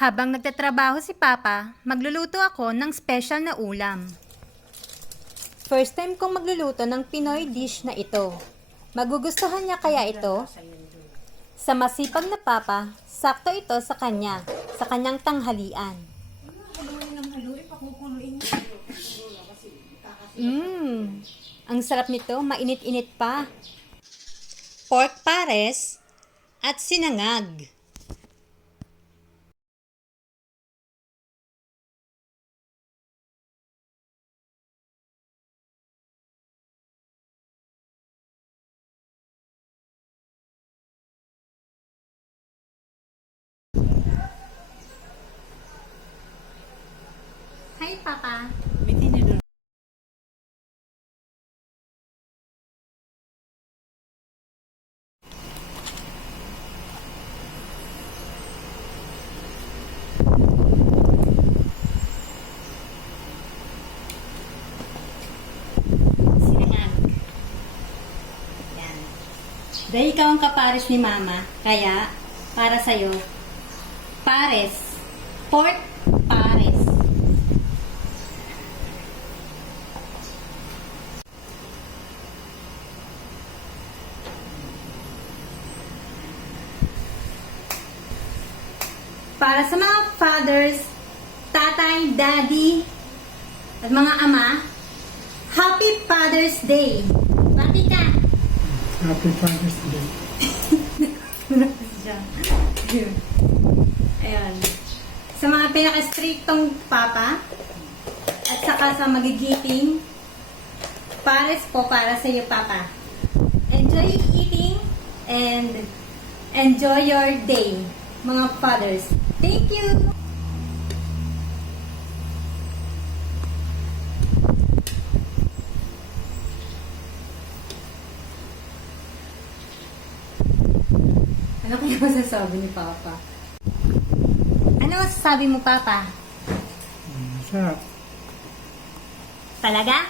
Habang nagtatrabaho si Papa, magluluto ako ng special na ulam. First time kong magluluto ng Pinoy dish na ito. Magugustuhan niya kaya ito? Sa masipag na Papa, sakto ito sa kanya, sa kanyang tanghalian. Ang sarap nito, mainit-init pa. Pork pares at sinangag. Hi, Papa. Sinangag. Yan. Dahil ikaw ang kapares ni Mama, kaya para sa'yo, pares. Pork pares. Para sa mga fathers, tatay, daddy, at mga ama, Happy Father's Day! Bati ka! Happy Father's Day. Ayan. Sa mga pinaka-strictong papa, at saka sa magigiting, pares po para sa iyo, Papa. Enjoy eating and enjoy your day, mga fathers. Thank you! Ano kaya masasabi ni Papa? Ano masasabi mo, Papa? Sarap. Talaga?